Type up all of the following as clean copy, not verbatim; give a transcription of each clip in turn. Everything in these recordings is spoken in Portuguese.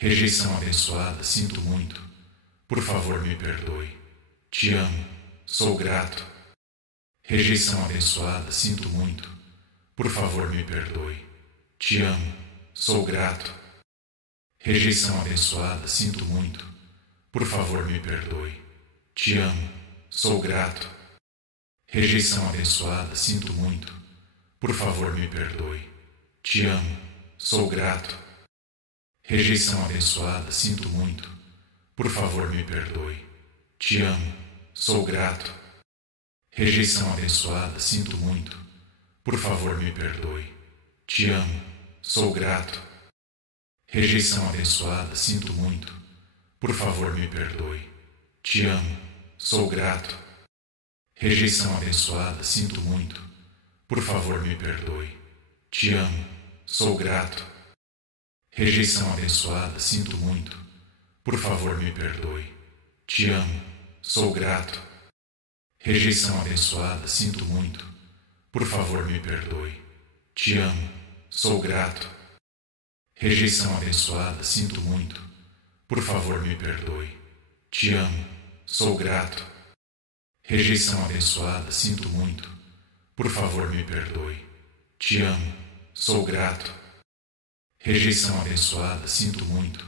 Rejeição abençoada, sinto muito. Por favor, me perdoe. Te amo, sou grato. Rejeição abençoada, sinto muito. Por favor, me perdoe. Te amo, sou grato. Rejeição abençoada, sinto muito. Por favor, me perdoe. Te amo, sou grato. Rejeição abençoada, sinto muito. Por favor, me perdoe. Te amo, sou grato. Rejeição abençoada, sinto muito. Por favor, me perdoe. Te amo, sou grato. Rejeição abençoada, sinto muito. Por favor, me perdoe. Te amo, sou grato. Rejeição abençoada, sinto muito. Por favor, me perdoe. Te amo, sou grato. Rejeição abençoada, sinto muito. Por favor, me perdoe. Te amo, sou grato. Rejeição abençoada, sinto muito. Por favor, me perdoe. Te amo, sou grato. Rejeição abençoada, sinto muito. Por favor, me perdoe. Te amo, sou grato. Rejeição abençoada, sinto muito. Por favor, me perdoe. Te amo, sou grato. Rejeição abençoada, sinto muito. Por favor, me perdoe. Te amo, sou grato. Rejeição abençoada, sinto muito.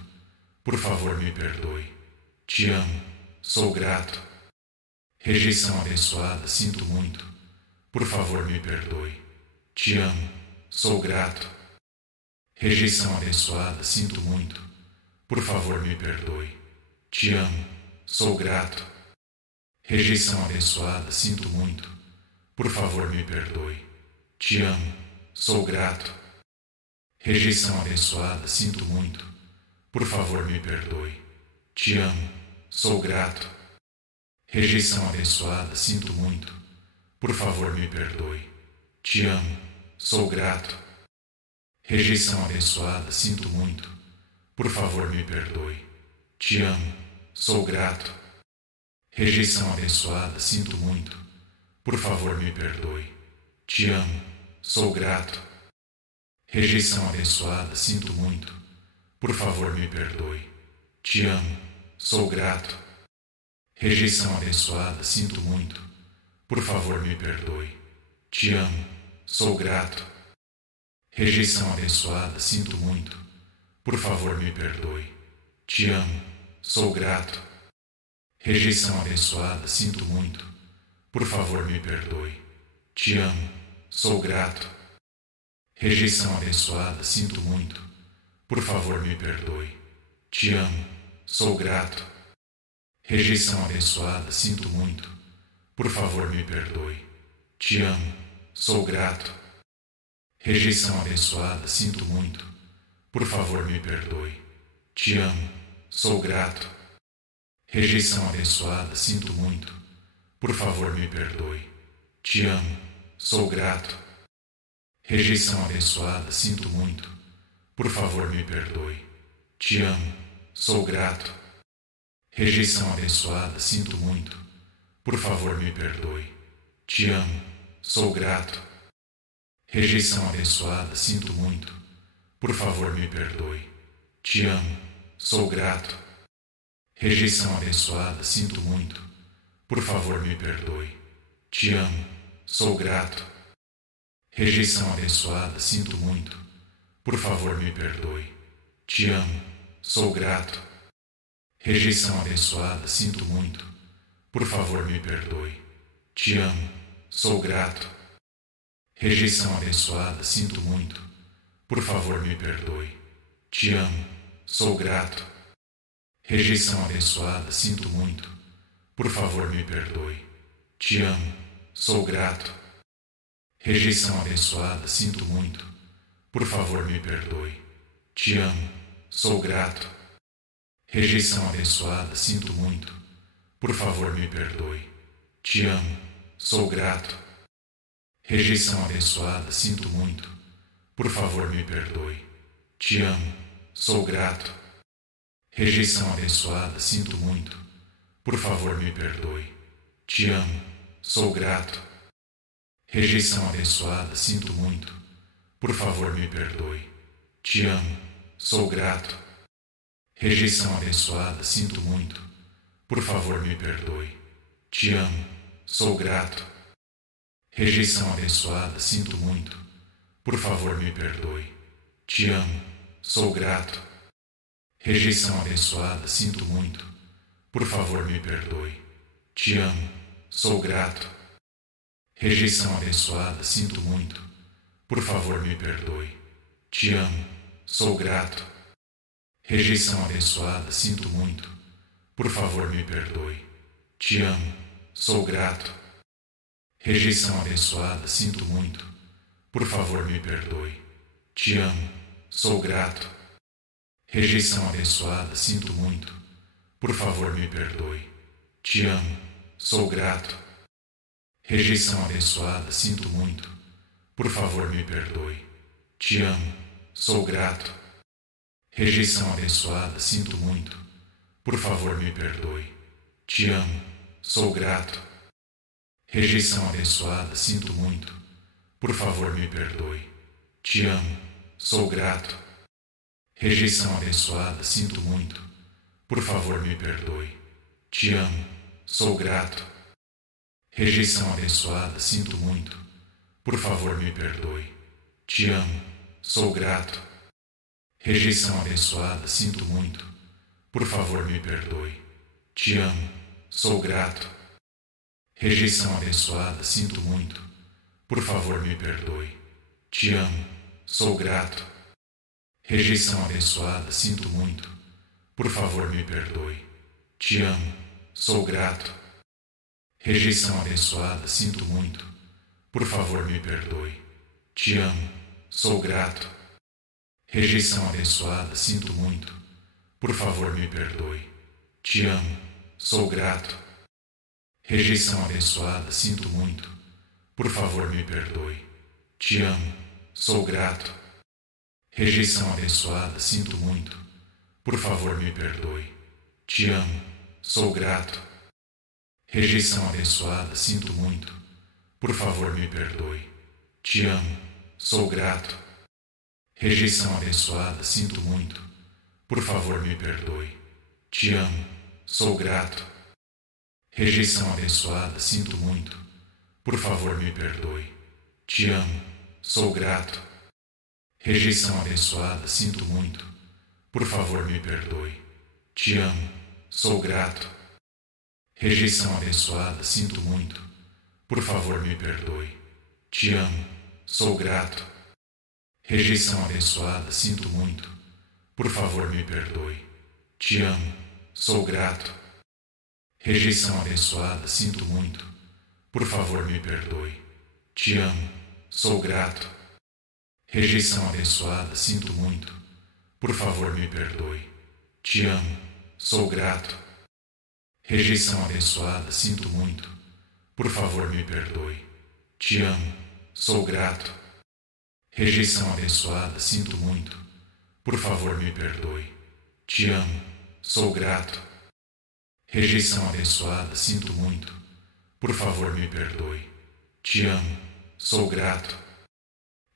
Por favor, me perdoe. Te amo, sou grato. Rejeição abençoada, sinto muito. Por favor, me perdoe. Te amo, sou grato. Rejeição abençoada, sinto muito. Por favor, me perdoe. Te amo, sou grato. Rejeição abençoada, sinto muito. Por favor, me perdoe. Te amo, sou grato. Rejeição abençoada, sinto muito. Por favor, me perdoe. Te amo, sou grato. Rejeição abençoada, sinto muito. Por favor, me perdoe. Te amo, sou grato. Rejeição abençoada, sinto muito. Por favor, me perdoe. Te amo, sou grato. Rejeição abençoada, sinto muito. Por favor, me perdoe. Te amo, sou grato. Rejeição abençoada, sinto muito. Por favor, me perdoe. Te amo, sou grato. Rejeição abençoada, sinto muito. Por favor, me perdoe. Te amo, sou grato. Rejeição abençoada, sinto muito. Por favor, me perdoe. Te amo, sou grato. Rejeição abençoada, sinto muito. Por favor, me perdoe. Te amo, sou grato. Rejeição abençoada, sinto muito. Por favor, me perdoe. Te amo, sou grato. Rejeição abençoada, sinto muito. Por favor, me perdoe. Te amo, sou grato. Rejeição abençoada, sinto muito. Por favor, me perdoe. Te amo, sou grato. Rejeição abençoada, sinto muito. Por favor, me perdoe. Te amo, sou grato. Rejeição abençoada, sinto muito. Por favor, me perdoe. Te amo, sou grato. Rejeição abençoada, sinto muito. Por favor, me perdoe. Te amo, sou grato. Rejeição abençoada, sinto muito. Por favor, me perdoe. Te amo, sou grato. Rejeição abençoada, sinto muito. Por favor, me perdoe. Te amo, sou grato. Rejeição abençoada, sinto muito. Por favor, me perdoe. Te amo, sou grato. Rejeição abençoada, sinto muito. Por favor, me perdoe. Te amo, sou grato. Rejeição abençoada, sinto muito. Por favor, me perdoe. Te amo, sou grato. Rejeição abençoada, sinto muito. Por favor, me perdoe. Te amo, sou grato. Rejeição abençoada, sinto muito. Por favor, me perdoe. Te amo, sou grato. Rejeição abençoada, sinto muito. Por favor, me perdoe. Te amo, sou grato. Rejeição abençoada, sinto muito. Por favor, me perdoe. Te amo, sou grato. Rejeição abençoada, sinto muito. Por favor, me perdoe. Te amo, sou grato. Rejeição abençoada, sinto muito. Por favor, me perdoe. Te amo, sou grato. Rejeição abençoada, sinto muito. Por favor, me perdoe. Te amo, sou grato. Rejeição abençoada, sinto muito. Por favor, me perdoe. Te amo, sou grato. Rejeição abençoada, sinto muito. Por favor, me perdoe. Te amo, sou grato. Rejeição abençoada, sinto muito. Por favor, me perdoe. Te amo, sou grato. Rejeição abençoada, sinto muito. Por favor, me perdoe. Te amo, sou grato. Rejeição abençoada, sinto muito. Por favor, me perdoe. Te amo, sou grato. Rejeição abençoada, sinto muito. Por favor, me perdoe. Te amo, sou grato. Rejeição abençoada, sinto muito. Por favor, me perdoe. Te amo, sou grato. Rejeição abençoada, sinto muito. Por favor, me perdoe. Te amo, sou grato. Rejeição abençoada, sinto muito. Por favor, me perdoe. Te amo, sou grato. Rejeição abençoada, sinto muito. Por favor, me perdoe. Te amo, sou grato. Rejeição abençoada, sinto muito. Por favor, me perdoe. Te amo, sou grato. Rejeição abençoada, sinto muito. Por favor, me perdoe. Te amo, sou grato. Rejeição abençoada, sinto muito. Por favor, me perdoe. Te amo, sou grato. Rejeição abençoada, sinto muito. Por favor, me perdoe. Te amo, sou grato. Rejeição abençoada, sinto muito. Por favor, me perdoe. Te amo, sou grato. Rejeição abençoada, sinto muito. Por favor, me perdoe. Te amo, sou grato. Rejeição abençoada, sinto muito. Por favor, me perdoe. Te amo, sou grato. Rejeição abençoada, sinto muito. Por favor, me perdoe. Te amo, sou grato. Rejeição abençoada, sinto muito. Por favor, me perdoe. Te amo, sou grato. Rejeição abençoada, sinto muito. Por favor, me perdoe. Te amo, sou grato. Rejeição abençoada, sinto muito. Por favor, me perdoe. Te amo, sou grato. Rejeição abençoada, sinto muito. Por favor, me perdoe. Te amo, sou grato. Rejeição abençoada, sinto muito. Por favor, me perdoe. Te amo, sou grato. Rejeição abençoada, sinto muito. Por favor, me perdoe. Te amo, sou grato. Rejeição abençoada, sinto muito. Por favor, me perdoe. Te amo, sou grato. Rejeição abençoada, sinto muito. Por favor, me perdoe. Te amo, sou grato. Rejeição abençoada, sinto muito. Por favor, me perdoe. Te amo, sou grato. Rejeição abençoada, sinto muito. Por favor, me perdoe. Te amo, sou grato. Rejeição abençoada, sinto muito. Por favor, me perdoe. Te amo, sou grato.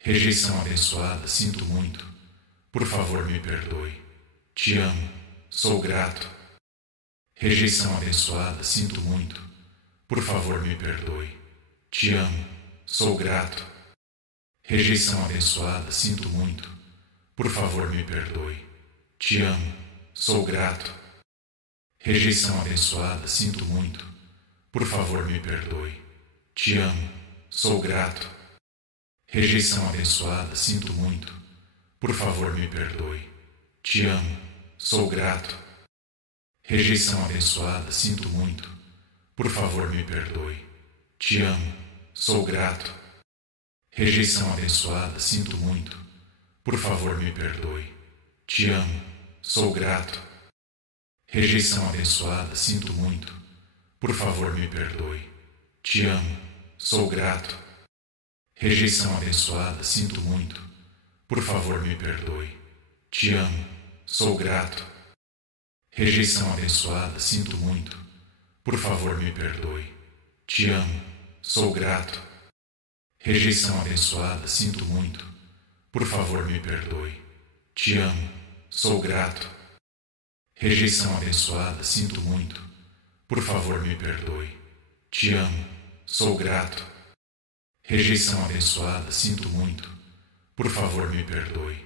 Rejeição abençoada, sinto muito. Por favor, me perdoe. Te amo, sou grato. Rejeição abençoada, sinto muito. Por favor, me perdoe. Te amo, sou grato. Rejeição abençoada, sinto muito. Por favor, me perdoe. Te amo, sou grato. Rejeição abençoada, sinto muito. Por favor, me perdoe. Te amo, sou grato. Rejeição abençoada, sinto muito. Por favor, me perdoe. Te amo, sou grato. Rejeição abençoada, sinto muito. Por favor, me perdoe. Te amo, sou grato. Rejeição abençoada, sinto muito. Por favor, me perdoe. Te amo, sou grato. Rejeição abençoada, sinto muito. Por favor, me perdoe. Te amo, sou grato. Rejeição abençoada, sinto muito. Por favor, me perdoe. Te amo, sou grato. Rejeição abençoada, sinto muito. Por favor, me perdoe. Te amo, sou grato. Rejeição abençoada, sinto muito. Por favor, me perdoe. Te amo, sou grato. Rejeição abençoada, sinto muito. Por favor, me perdoe. Te amo, sou grato. Rejeição abençoada, sinto muito. Por favor, me perdoe.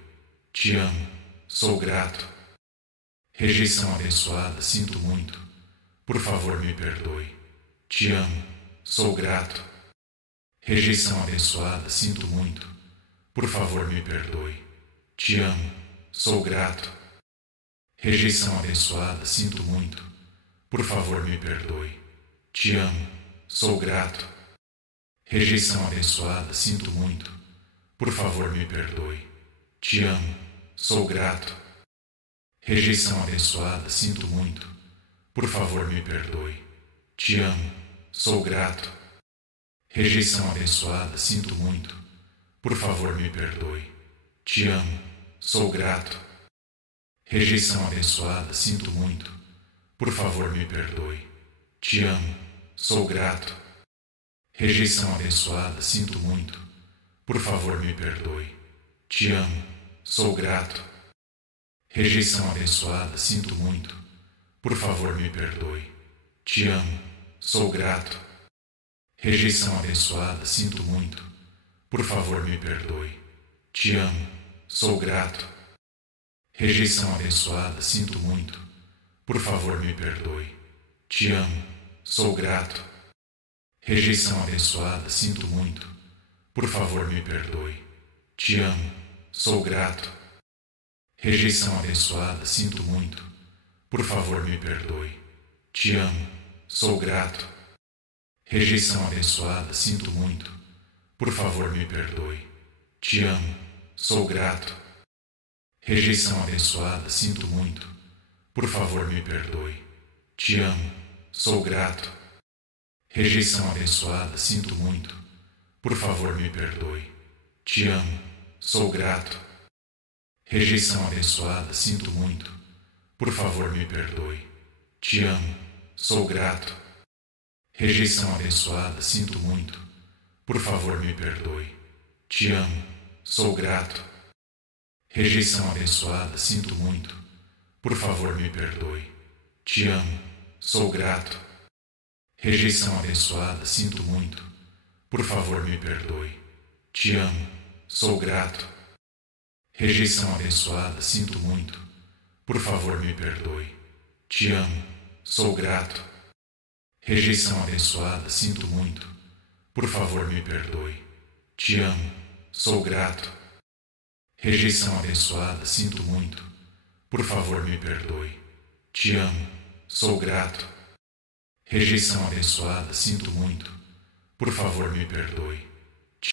Te amo, sou grato. Rejeição abençoada, sinto muito. Por favor, me perdoe. Te amo, sou grato. Rejeição abençoada, sinto muito. Por favor, me perdoe. Te amo, sou grato. Rejeição abençoada, sinto muito. Por favor, me perdoe. Te amo, sou grato. Rejeição abençoada, sinto muito. Por favor, me perdoe. Te amo, sou grato. Rejeição abençoada, sinto muito. Por favor, me perdoe. Te amo, sou grato. Rejeição abençoada, sinto muito. Por favor, me perdoe. Te amo, sou grato. Rejeição abençoada, sinto muito. Por favor, me perdoe. Te amo, sou grato. Rejeição abençoada, sinto muito. Por favor, me perdoe. Te amo, sou grato. Rejeição abençoada, sinto muito. Por favor, me perdoe. Te amo, sou grato. Rejeição abençoada, sinto muito. Por favor, me perdoe. Te amo, sou grato. Rejeição abençoada, sinto muito. Por favor, me perdoe. Te amo, sou grato. Rejeição abençoada, sinto muito. Por favor, me perdoe. Te amo, sou grato. Rejeição abençoada, sinto muito. Por favor, me perdoe. Te amo, sou grato. Rejeição abençoada, sinto muito. Por favor, me perdoe. Te amo, sou grato. Rejeição abençoada, sinto muito. Por favor, me perdoe. Te amo, sou grato. Rejeição abençoada, sinto muito. Por favor, me perdoe. Te amo, sou grato. Rejeição abençoada, sinto muito. Por favor, me perdoe. Te amo, sou grato. Rejeição abençoada, sinto muito. Por favor, me perdoe. Te amo, sou grato. Rejeição abençoada, sinto muito. Por favor, me perdoe. Te amo, sou grato. Rejeição abençoada, sinto muito. Por favor, me perdoe. Te amo, sou grato. Rejeição abençoada, sinto muito. Por favor, me perdoe. Te amo, sou grato. Rejeição abençoada, sinto muito. Por favor, me perdoe. Te amo, sou grato. Rejeição abençoada, sinto muito. Por favor, me perdoe. Te amo, sou grato. Rejeição abençoada, sinto muito. Por favor, me perdoe.